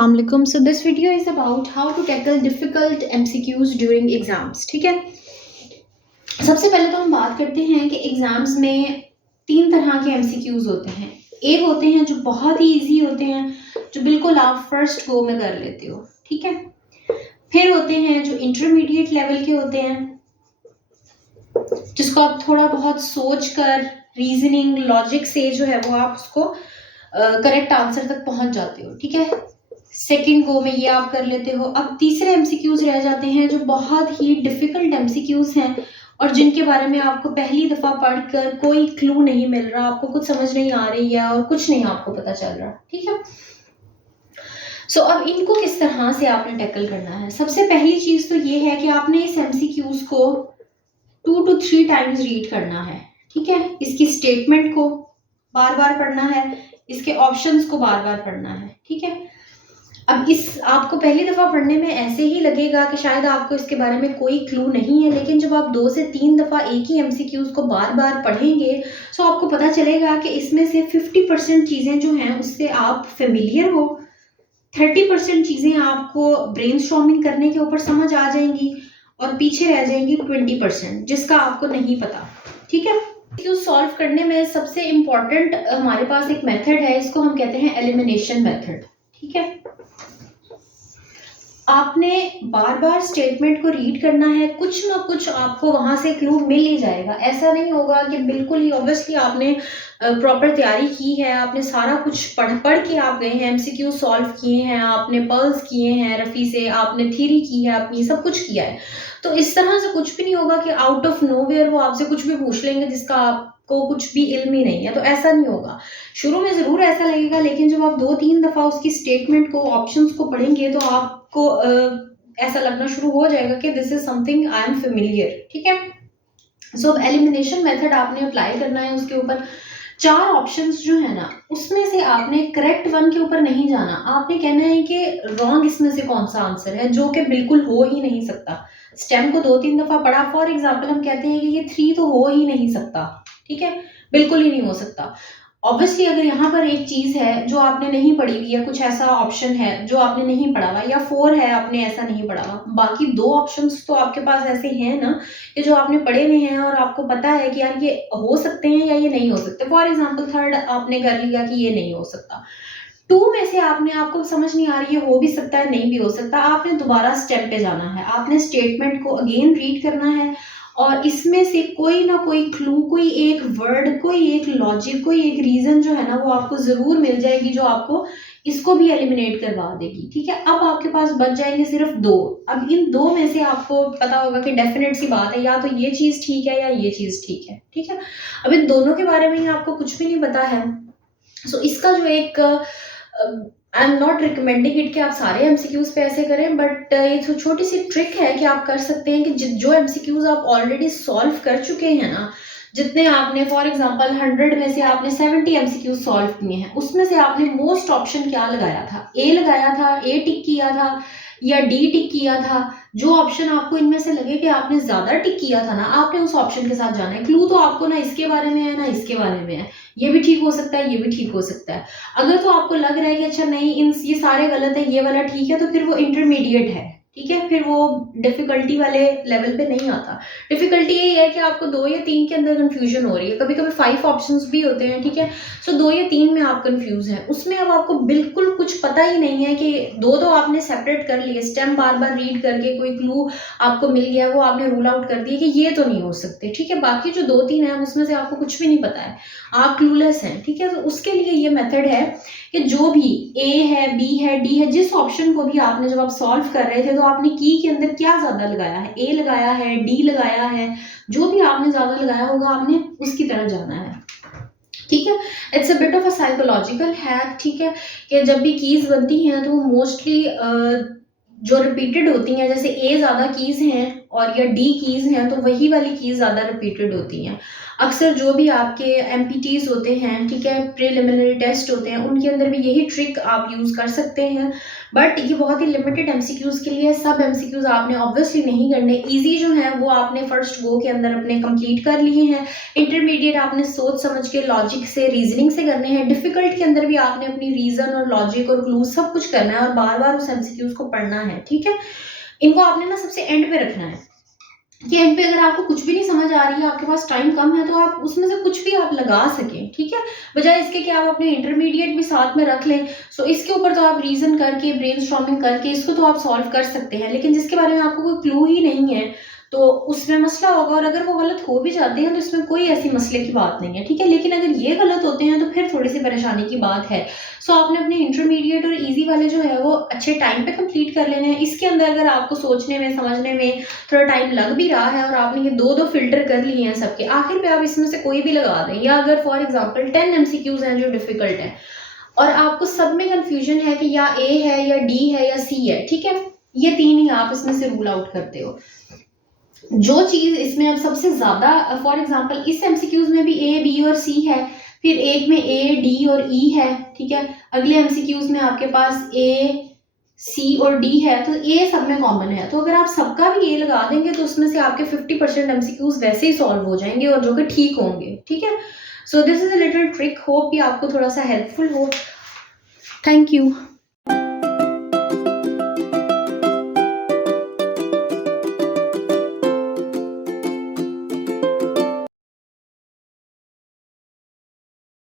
Assalamualaikum. So this video is about how to tackle difficult MCQs during exams. ठीक है, सबसे पहले तो हम बात करते हैं कि एग्जाम्स में तीन तरह के MCQs होते हैं. एक होते हैं जो बहुत ही इजी होते हैं, जो बिल्कुल आप फर्स्ट गो में कर लेते हो. ठीक है, फिर होते हैं जो इंटरमीडिएट लेवल के होते हैं, जिसको आप थोड़ा बहुत सोच कर रीजनिंग लॉजिक से जो है वो आप उसको करेक्ट आंसर तक पहुंच जाते हो. ठीक है, सेकेंड गो में ये आप कर लेते हो. अब तीसरे MCQs रह जाते हैं जो बहुत ही डिफिकल्ट MCQs हैं और जिनके बारे में आपको पहली दफ़ा पढ़कर कोई क्लू नहीं मिल रहा, आपको कुछ समझ नहीं आ रही है और कुछ नहीं आपको पता चल रहा. ठीक है, सो अब इनको किस तरह से आपने टैकल करना है. सबसे पहली चीज़ तो ये है कि आपने इस MCQs को 2 to 3 टाइम्स रीड करना है. ठीक है, इसकी स्टेटमेंट को बार बार पढ़ना है, इसके ऑप्शंस को बार बार पढ़ना है. ठीक है, अब इस आपको पहली दफ़ा पढ़ने में ऐसे ही लगेगा कि शायद आपको इसके बारे में कोई क्लू नहीं है, लेकिन जब आप 2 से 3 दफ़ा एक ही MCQs को बार बार पढ़ेंगे तो आपको पता चलेगा कि इसमें से 50% चीज़ें जो हैं उससे आप फेमिलियर हो, 30% चीज़ें आपको ब्रेनस्टॉर्मिंग करने के ऊपर समझ आ जाएंगी और पीछे रह जाएंगी 20% जिसका आपको नहीं पता. ठीक है, MCQ सॉल्व करने में सबसे इम्पॉर्टेंट हमारे पास एक मेथड है, इसको हम कहते हैं एलिमिनेशन मेथड. ठीक है, आपने बार बार स्टेटमेंट को रीड करना है, कुछ ना कुछ आपको वहां से क्लू मिल ही जाएगा. ऐसा नहीं होगा कि बिल्कुल ही ऑब्वियसली आपने प्रॉपर तैयारी की है, आपने सारा कुछ पढ़ के आप गए हैं, MCQ सॉल्व किए हैं, आपने पल्स किए हैं रफ़ी से, आपने थ्योरी की है, अपनी सब कुछ किया है. तो इस तरह से कुछ भी नहीं होगा कि आउट ऑफ नोवेयर वो आपसे कुछ भी पूछ लेंगे जिसका आपको कुछ भी इल्म ही नहीं है. तो ऐसा नहीं होगा. शुरू में ज़रूर ऐसा लगेगा, लेकिन जब आप 2-3 दफ़ा उसकी स्टेटमेंट को, ऑप्शंस को पढ़ेंगे तो आपको ऐसा लगना शुरू हो जाएगा कि this is something I am familiar. ठीक है, सो अब एलिमिनेशन मेथड आपने अप्लाई करना है. उसके ऊपर 4 ऑप्शंस जो है ना, उसमें से आपने करेक्ट वन के ऊपर नहीं जाना. आपने कहना है कि रॉन्ग इसमें से कौन सा आंसर है, जो कि बिल्कुल हो ही नहीं सकता. स्टेम को 2-3 दफ़ा पढ़ा, फॉर एग्जाम्पल हम कहते हैं कि ये 3 तो हो ही नहीं सकता. ठीक है, बिल्कुल ही नहीं हो सकता. ऑब्वियसली अगर यहाँ पर एक चीज़ है जो आपने नहीं पढ़ी हुई है, कुछ ऐसा ऑप्शन है जो आपने नहीं पढ़ा हुआ, या 4 है आपने ऐसा नहीं पढ़ा हुआ, बाकी 2 ऑप्शंस तो आपके पास ऐसे हैं ना कि जो आपने पढ़े हुए हैं और आपको पता है कि यार ये हो सकते हैं या ये नहीं हो सकते. फॉर एग्जाम्पल 3rd आपने कर लिया कि ये नहीं हो सकता. 2 में से आपको समझ नहीं आ रही है, हो भी सकता है नहीं भी हो सकता. आपने दोबारा स्टेप पे जाना है, आपने स्टेटमेंट को अगेन रीड करना है और इसमें से कोई ना कोई क्लू, कोई एक वर्ड, कोई एक लॉजिक, कोई एक रीजन जो है ना वो आपको जरूर मिल जाएगी जो आपको इसको भी एलिमिनेट करवा देगी. ठीक है, अब आपके पास बच जाएंगे सिर्फ 2. अब इन 2 में से आपको पता होगा कि डेफिनेट सी बात है, या तो ये चीज ठीक है या ये चीज ठीक है. ठीक है, अब इन दोनों के बारे में ही आपको कुछ भी नहीं पता है. सो इसका जो एक I am not recommending it कि आप सारे MCQs पे ऐसे करें, बट ये तो छोटी सी ट्रिक है कि आप कर सकते हैं कि जो MCQs आप ऑलरेडी सॉल्व कर चुके हैं ना, जितने आपने फॉर एग्जांपल 100 में से आपने 70 MCQs सॉल्व किए हैं, उसमें से आपने मोस्ट ऑप्शन क्या लगाया था, A लगाया था, A टिक किया था या D टिक किया था. जो ऑप्शन आपको इनमें से लगे कि आपने ज्यादा टिक किया था ना, आपने उस ऑप्शन के साथ जाना है. क्लू तो आपको ना इसके बारे में है ना इसके बारे में है, ये भी ठीक हो सकता है, ये भी ठीक हो सकता है. अगर तो आपको लग रहा है कि अच्छा नहीं ये सारे गलत है, ये वाला ठीक है, तो फिर वो इंटरमीडिएट है. ठीक है, फिर वो डिफिकल्टी वाले लेवल पे नहीं आता. डिफिकल्टी यही है कि आपको 2 या 3 के अंदर कंफ्यूजन हो रही है. कभी कभी 5 ऑप्शंस भी होते हैं. ठीक है, सो 2 या 3 में आप कंफ्यूज हैं, उसमें अब आपको बिल्कुल कुछ पता ही नहीं है कि 2 तो आपने सेपरेट कर लिए, स्टेम बार बार रीड करके कोई क्लू आपको मिल गया, वो आपने रूल आउट कर दिया कि ये तो नहीं हो सकते. ठीक है, बाकी जो 2-3 है उसमें से आपको कुछ भी नहीं पता है, आप क्लूलेस हैं. ठीक है, तो उसके लिए ये मेथड है कि जो भी A है, B है, D है, जिस ऑप्शन को भी आपने जब आप सॉल्व कर रहे थे तो आपने की के अंदर क्या ज्यादा लगाया है, A लगाया है, D लगाया है, जो भी आपने ज्यादा लगाया होगा आपने उसकी तरफ जाना है. ठीक है, it's a bit of a psychological hack. ठीक है, कि जब भी कीज बनती हैं तो मोस्टली जो रिपीटेड होती हैं, जैसे A ज्यादा कीज हैं और या डी कीज़ हैं तो वही वाली कीज़ ज़्यादा रिपीटेड होती हैं। अक्सर जो भी आपके एमपीटीज होते हैं, ठीक है, प्रिलिमिनरी टेस्ट होते हैं, उनके अंदर भी यही ट्रिक आप यूज़ कर सकते हैं। बट ये बहुत ही लिमिटेड एमसीक्यूज़ के लिए, सब एमसीक्यूज़ आपने ऑब्वियसली नहीं करने। इजी जो है वो आपने फर्स्ट गो के अंदर अपने कंप्लीट कर लिए हैं। इंटरमीडिएट आपने सोच समझ के लॉजिक से, रीजनिंग से करने हैं। डिफिकल्ट के अंदर भी आपने अपनी रीजन और लॉजिक और क्लू सब कुछ करना है और बार बार उस एमसीक्यूज़ को पढ़ना है, ठीक है। इनको आपने ना सबसे एंड पे रखना है कि एंड पे अगर आपको कुछ भी नहीं समझ आ रही है, आपके पास टाइम कम है, तो आप उसमें से कुछ भी आप लगा सकें, ठीक है। बजाय इसके कि आप अपने इंटरमीडिएट भी साथ में रख लें। सो इसके ऊपर तो आप रीजन करके, ब्रेनस्टॉर्मिंग करके इसको तो आप सॉल्व कर सकते हैं, लेकिन जिसके बारे में आपको कोई क्लू ही नहीं है तो उसमें मसला होगा। और अगर वो गलत हो भी जाते हैं तो इसमें कोई ऐसी मसले की बात नहीं है, ठीक है। लेकिन अगर ये गलत होते हैं तो फिर थोड़ी सी परेशानी की बात है। सो आपने अपने इंटरमीडिएट और इजी वाले जो है वो अच्छे टाइम पे कंप्लीट कर लेने हैं। इसके अंदर अगर आपको सोचने में, समझने में थोड़ा टाइम लग भी रहा है और आपने ये दो फिल्टर कर लिए हैं सबके, आखिर पे आप इसमें से कोई भी लगा दें। या अगर फॉर एग्जाम्पल 10 एमसीक्यूज हैं जो डिफिकल्ट है और आपको सब में कंफ्यूजन है कि या ए है या डी है या सी है, ठीक है, ये तीन ही आप इसमें से रूल आउट करते हो। जो चीज इसमें अब सबसे ज्यादा, फॉर एग्जांपल इस एमसीक्यूज में भी ए, बी और सी है, फिर एक में ए, डी और ई है, ठीक है। अगले एमसीक्यूज में आपके पास ए, सी और डी है, तो ए सब में कॉमन है। तो अगर आप सबका भी ए लगा देंगे तो उसमें से आपके 50% एमसीक्यूज वैसे ही सॉल्व हो जाएंगे और जो कि ठीक होंगे, ठीक है। So this is a little trick, hope ये आपको थोड़ा सा हेल्पफुल हो। Thank you.